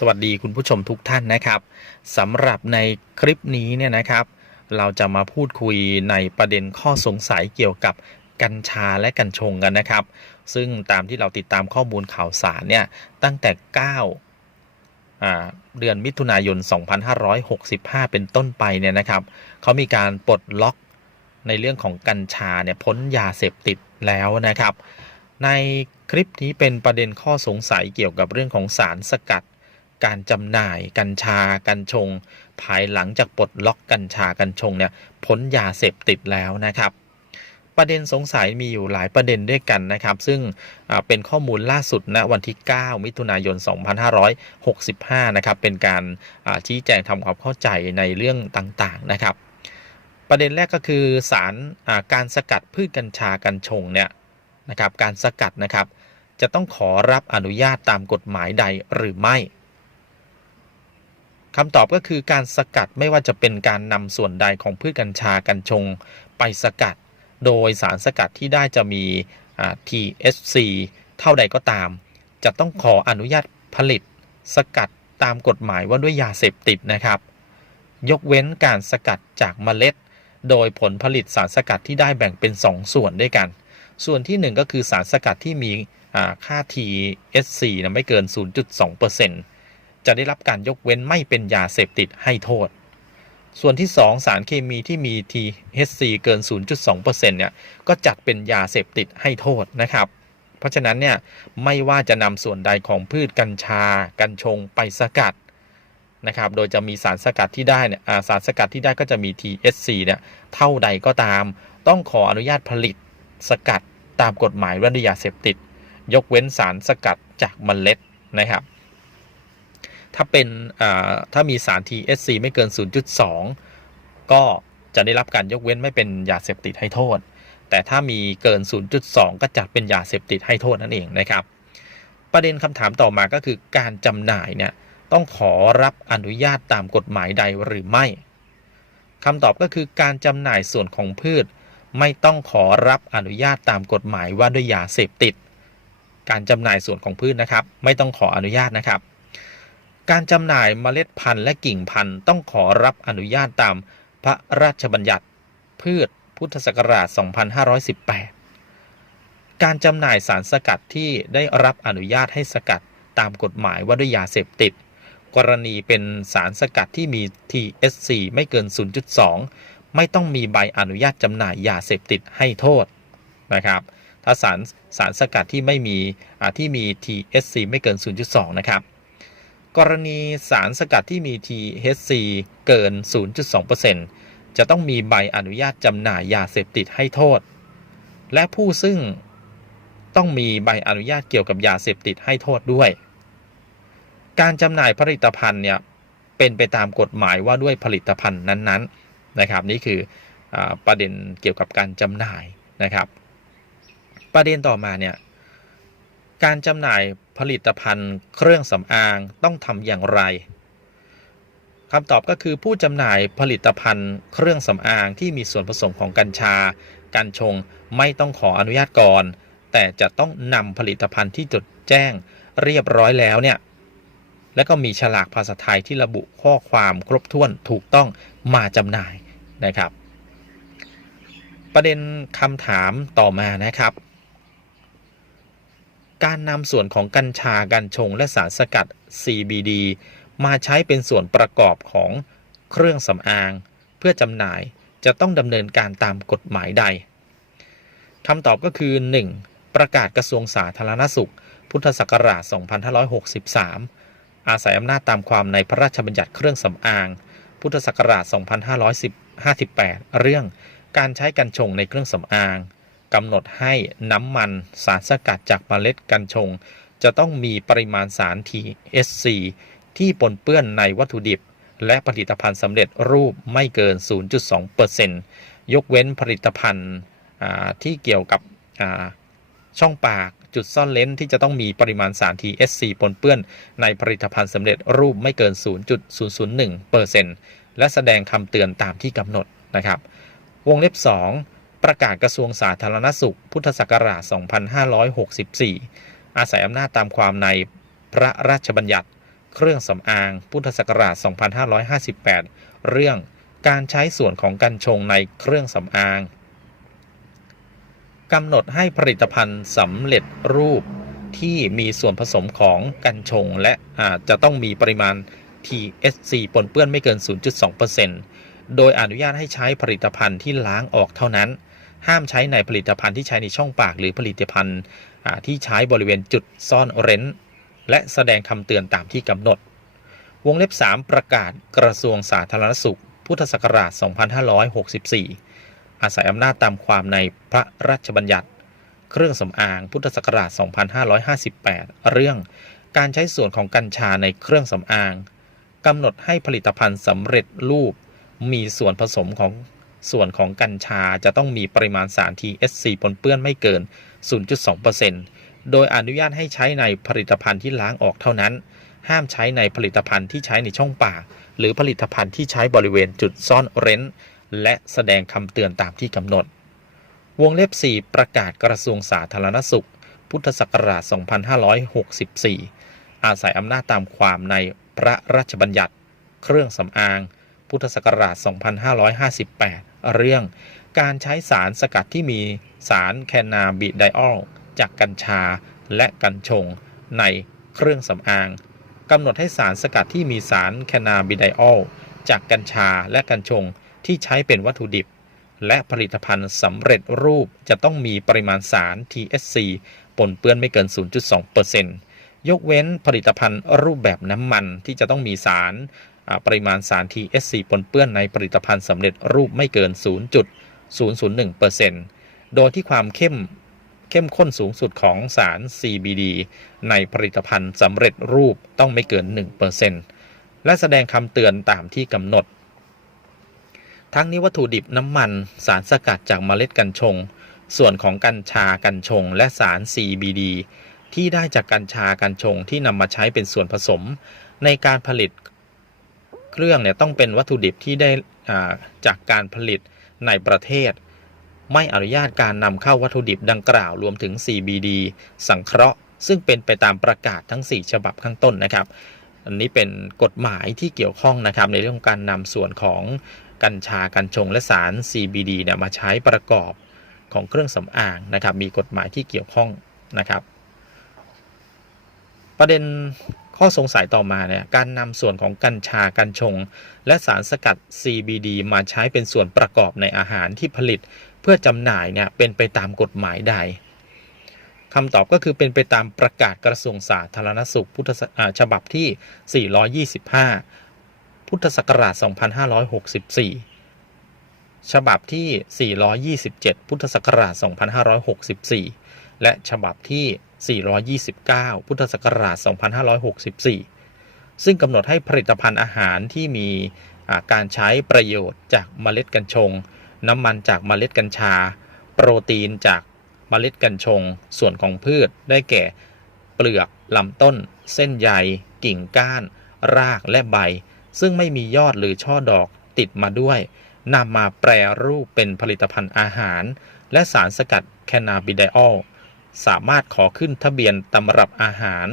สวัสดีคุณผู้ชมทุกท่านนะครับสำหรับในคลิปนี้เนี่ยนะครับ เราจะมาพูดคุยในประเด็นข้อสงสัยเกี่ยวกับกัญชาและกัญชงกันนะครับ ซึ่งตามที่เราติดตามข้อมูลข่าวสารเนี่ยตั้งแต่9อ่าเดือนมิถุนายน 2565 เป็นต้นไปเนี่ยนะครับเขามีการปลดล็อกในเรื่องของกัญชาเนี่ยพ้นยาเสพติดแล้วนะครับ ในคลิปนี้เป็นประเด็นข้อสงสัยเกี่ยวกับเรื่องของสารสกัด การจำหน่ายกัญชากัญชง ภายหลังจากปลดล็อกกัญชากัญชงเนี่ยพ้นยาเสพติดแล้วนะครับ ประเด็นสงสัยมีอยู่หลายประเด็นด้วยกันนะครับ ซึ่งเป็นข้อมูลล่าสุดณวันที่ 9 มิถุนายน 2565 นะครับ เป็นการชี้แจงทำความเข้าใจในเรื่องต่างๆนะครับ ประเด็นแรกก็คือสารการสกัดพืชกัญชากัญชงเนี่ยนะครับการสกัดนะครับจะต้องขอรับอนุญาตตามกฎหมายใดหรือไม่ คำตอบก็คือการสกัดไม่ว่าจะเป็นการนำส่วนใดของพืชกัญชากัญชง ไปสกัด โดยสารสกัดที่ได้จะมี THC เท่าใดก็ตาม จะต้องขออนุญาตผลิต สกัดตามกฎหมายว่าด้วยยาเสพติดนะครับ ยกเว้นการสกัดจากเมล็ด โดยผลผลิตสารสกัดที่ได้แบ่งเป็น 2 ส่วนด้วยกัน ส่วนที่ 1 ก็คือสารสกัดที่มีค่า THC นะไม่เกิน 0.2% จะได้รับการยกเว้นไม่เป็นยาเสพติดให้โทษ ส่วนที่ 2 สารเคมีที่มี THC เกิน 0.2%เนี่ยก็จัดเป็นยาเสพติดให้โทษนะครับ เพราะฉะนั้นเนี่ยไม่ว่าจะนำส่วนใดของพืชกัญชา กัญชงไปสกัดนะครับ โดยจะมีสารสกัดที่ได้เนี่ยสารสกัดที่ได้ก็จะมี THC เนี่ยเท่าใดก็ตาม ต้องขออนุญาตผลิตสกัดตามกฎหมายว่าด้วยยาเสพติด ยกเว้นสารสกัดจากเมล็ดนะครับ ถ้าเป็นถ้ามีสาร THC ไม่เกิน 0.2 ก็จะได้รับการยกเว้นไม่เป็นยาเสพติดให้โทษ แต่ถ้ามีเกิน 0.2 ก็จัดเป็นยาเสพติดให้โทษนั่นเองนะครับ ประเด็นคำถามต่อมาก็คือการจำหน่ายเนี่ยต้องขอรับอนุญาตตามกฎหมายใดหรือไม่คำตอบก็คือการจำหน่ายส่วนของพืช ไม่ต้องขอรับอนุญาตตามกฎหมายว่าด้วยยาเสพติด การจำหน่ายส่วนของพืชนะครับ ไม่ต้องขออนุญาตนะครับ การจำหน่ายเมล็ดพันธุ์และกิ่งพันธุ์ต้องขอรับอนุญาตตามพระราชบัญญัติ พืชพุทธศักราช 2518 การจำหน่ายสารสกัดที่ได้รับอนุญาตให้สกัดตามกฎหมายว่าด้วยยาเสพติด กรณีเป็นสารสกัดที่มี THC ไม่เกิน 0.2 ไม่ต้องมีใบอนุญาตจำหน่ายยาเสพติดให้โทษนะครับ ถ้าสารสารสกัดที่ไม่มีที่มี THC ไม่เกิน 0.2 นะครับ กรณีสารสกัดที่มี THC เกิน 0.2%จะต้องมีใบอนุญาตจำหน่ายยาเสพติดให้โทษ และผู้ซึ่งต้องมีใบอนุญาตเกี่ยวกับยาเสพติดให้โทษด้วย การจำหน่ายผลิตภัณฑ์เนี่ยเป็นไปตามกฎหมายว่าด้วยผลิตภัณฑ์นั้นๆนะครับ นี่คืออประเด็นเกี่ยวกับการจำหน่ายนะครับ ประเด็นต่อมาเนี่ยการจำหน่าย ผลิตภัณฑ์เครื่องสำอางต้องทำอย่างไรคำตอบก็คือผู้จำหน่ายผลิตภัณฑ์ เครื่องสำอางที่มีส่วนผสมของกัญชา กัญชงไม่ต้องขออนุญาตก่อน แต่จะต้องนำผลิตภัณฑ์ที่จดแจ้งเรียบร้อยแล้วเนี่ยและก็มีฉลากภาษาไทยที่ระบุข้อความครบถ้วนถูกต้องมาจำหน่ายนะครับ ประเด็นคำถามต่อมานะครับ การนำส่วนของกัญชากัญชงและสารสกัด CBD มาใช้เป็นส่วนประกอบของเครื่องสำอาง เพื่อจำหน่ายจะต้องดำเนินการตามกฎหมายใดคำตอบก็คือ 1. ประกาศกระทรวงสาธารณสุข พุทธศักราช 2563 อาศัยอำนาจตามความในพระราชบัญญัติเครื่องสำอาง พุทธศักราช 2558 เรื่องการใช้กัญชงในเครื่องสำอาง กำหนดให้น้ำมันสารสกัดจากเมล็ดกัญชง จะต้องมีปริมาณสาร THC ที่ปนเปื้อนในวัตถุดิบ และผลิตภัณฑ์สำเร็จรูปไม่เกิน 0.2%ยกเว้นผลิตภัณฑ์ที่เกี่ยวกับช่องปากจุดซ่อนเลนที่จะต้องมีปริมาณสาร THC ปนเปื้อน ในผลิตภัณฑ์สำเร็จรูปไม่เกิน 0.001%และแสดงคำเตือนตามที่กำหนดนะครับ วงเล็บ 2 ประกาศกระทรวงสาธารณสุข พุทธศักราช 2564 อาศัยอำนาจตามความในพระราชบัญญัติ เครื่องสำอาง พุทธศักราช 2558 เรื่องการใช้ส่วนของกัญชงในเครื่องสำอางกำหนดให้ผลิตภัณฑ์สำเร็จรูปที่มีส่วนผสมของกัญชง และอาจจะต้องมีปริมาณ THC ปนเปื้อนไม่เกิน 0.2%โดยอนุญาตให้ใช้ผลิตภัณฑ์ที่ล้างออกเท่านั้น ห้ามใช้ในผลิตภัณฑ์ที่ใช้ในช่องปาก หรือผลิตภัณฑ์ที่ใช้บริเวณจุดซ่อนเร้น และแสดงคำเตือนตามที่กำหนด วงเล็บ 3 ประกาศกระทรวงสาธารณสุข พุทธศักราช 2564 อาศัยอำนาจตามความในพระราชบัญญัติ เครื่องสำอางพุทธศักราช 2558 เรื่องการใช้ส่วนของกัญชาในเครื่องสำอางกำหนดให้ผลิตภัณฑ์สำเร็จรูปมีส่วนผสมของ ส่วนของกัญชาจะต้องมีปริมาณสาร THC ปนเปื้อนไม่เกิน 0.2%โดยอนุญาตให้ใช้ในผลิตภัณฑ์ที่ล้างออกเท่านั้น ห้ามใช้ในผลิตภัณฑ์ที่ใช้ในช่องปาก หรือผลิตภัณฑ์ที่ใช้บริเวณจุดซ่อนเร้น และแสดงคำเตือนตามที่กำหนด วงเล็บ 4 ประกาศกระทรวงสาธารณสุข พุทธศักราช 2564 อาศัยอำนาจตามความในพระราชบัญญัติ เครื่องสำอาง พุทธศักราช 2558 เรื่องการใช้สารสกัดที่มีสารแคนาบิไดออลจากกัญชาและกัญชงในเครื่องสำอางกำหนดให้สารสกัดที่มีสารแคนาบิไดออลจากกัญชาและกัญชงที่ใช้เป็นวัตถุดิบ และผลิตภัณฑ์สำเร็จรูปจะต้องมีปริมาณสาร THC ปนเปื้อนไม่เกิน 0.2%ยกเว้นผลิตภัณฑ์รูปแบบน้ำมันที่จะต้องมีสาร ปริมาณสาร THC ปนเปื้อนในผลิตภัณฑ์สำเร็จรูปไม่เกิน 0.001%โดยที่ความเข้มเข้มข้นสูงสุดของสาร CBD ในผลิตภัณฑ์สำเร็จรูปต้องไม่เกิน 1%และแสดงคำเตือนตามที่กำหนด ทั้งนี้วัตถุดิบน้ำมันสารสกัดจากเมล็ดกัญชง ส่วนของกัญชากัญชง และสาร CBD ที่ได้จากกัญชากัญชงที่นำมาใช้เป็นส่วนผสม ในการผลิต เครื่องเนี่ยต้องเป็นวัตถุดิบที่ได้อ่าจากการผลิตในประเทศ ไม่อนุญาตการนำเข้าวัตถุดิบดังกล่าวรวมถึง CBD สังเคราะห์ ซึ่งเป็นไปตามประกาศทั้ง 4 ฉบับข้างต้นนะครับ อันนี้เป็นกฎหมายที่เกี่ยวข้องนะครับในเรื่องของการนำส่วนของกัญชากัญชงและสาร CBD เนี่ยมาใช้ประกอบของเครื่องสำอางนะครับ มีกฎหมายที่เกี่ยวข้องนะครับ ประเด็น ข้อสงสัยต่อมาเนี่ยการนำส่วนของกัญชากัญชง และสารสกัด CBD มาใช้เป็นส่วนประกอบในอาหารที่ผลิต เพื่อจำหน่ายเนี่ยเป็นไปตามกฎหมายใดคำตอบก็คือเป็นไปตามประกาศกระทรวงสาธารณสุขพุทธศักอ่าฉบับที่ 425 พุทธศักราช 2564 ฉบับที่ 427 พุทธศักราช 2564 และฉบับที่ 429 พุทธศักราช 2564 ซึ่งกำหนดให้ผลิตภัณฑ์อาหารที่มีการใช้ประโยชน์จากเมล็ดกัญชง น้ำมันจากเมล็ดกัญชา โปรตีนจากเมล็ดกัญชง ส่วนของพืชได้แก่ เปลือกลำต้น เส้นใย กิ่งก้าน รากและใบ ซึ่งไม่มียอดหรือช่อดอกติดมาด้วยนำมาแปรรูปเป็นผลิตภัณฑ์อาหาร และสารสกัดแคนาบิไดออล สามารถขอขึ้นทะเบียนตำรับอาหาร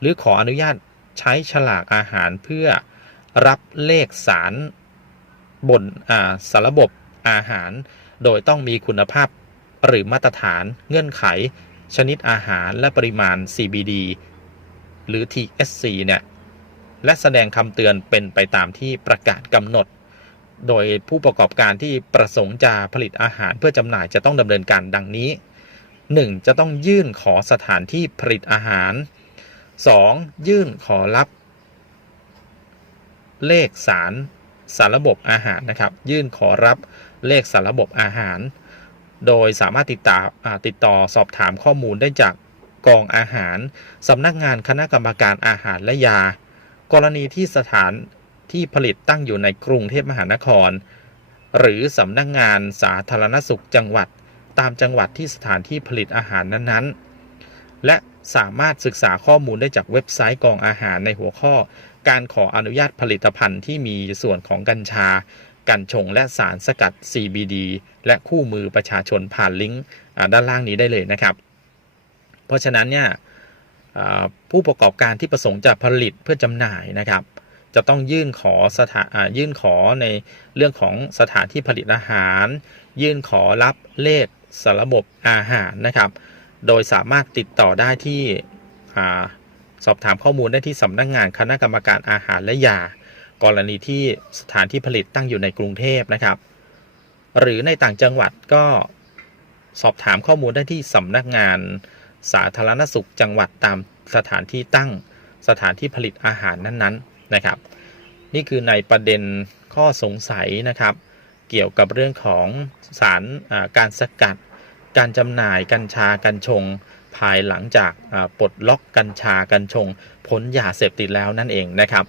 หรือขออนุญาตใช้ฉลากอาหารเพื่อรับเลขสารบนสารระบบอาหาร โดยต้องมีคุณภาพหรือมาตรฐานเงื่อนไข ชนิดอาหารและปริมาณ CBD หรือ THC เนี่ยและแสดงคำเตือนเป็นไปตามที่ประกาศกำหนด โดยผู้ประกอบการที่ประสงค์จะผลิตอาหารเพื่อจำหน่ายจะต้องดำเนินการดังนี้ 1. จะต้องยื่นขอสถานที่ผลิตอาหาร 2. ยื่นขอรับ เลขสารสารระบบอาหารนะครับ ยื่นขอรับเลขสารระบบอาหาร โดยสามารถติดต่อติดต่อสอบถามข้อมูลได้จากกองอาหารสำนักงานคณะกรรมการอาหารและยา กรณีที่สถานที่ผลิตตั้งอยู่ในกรุงเทพมหานคร หรือสำนักงานสาธารณสุขจังหวัด ตามจังหวัดที่สถานที่ผลิตอาหารนั้นๆ และสามารถศึกษาข้อมูลได้จากเว็บไซต์กองอาหารในหัวข้อ การขออนุญาตผลิตภัณฑ์ที่มีส่วนของกัญชา กัญชงและสารสกัด CBD และคู่มือประชาชนผ่านลิงก์ด้านล่างนี้ได้เลยนะครับ เพราะฉะนั้นเนี่ยผู้ประกอบการที่ประสงค์จะผลิตเพื่อจำหน่ายนะครับ จะต้องยื่นขอสถาอ่ายื่นขอในเรื่องของสถานที่ผลิตอาหาร ยื่นขอรับเลข สารบบอาหารนะครับ โดยสามารถติดต่อได้ที่สอบถามข้อมูลได้ที่สำนักงงานคณะกรรมการอาหารและยา กรณีที่สถานที่ผลิตตั้งอยู่ในกรุงเทพนะครับ หรือในต่างจังหวัดก็สอบถามข้อมูลได้ที่สำนักงานสาธารณสุขจังหวัดตามสถานที่ตั้งสถานที่ผลิตอาหารนั้นๆนะครับ นี่คือในประเด็นข้อสงสัยนะครับ เกี่ยวกับเรื่องของสารการสกัด การจำหน่ายกัญชากัญชง ภายหลังจากปลดล็อกกัญชากัญชงพ้นยาเสพติดแล้วนั่นเองนะครับ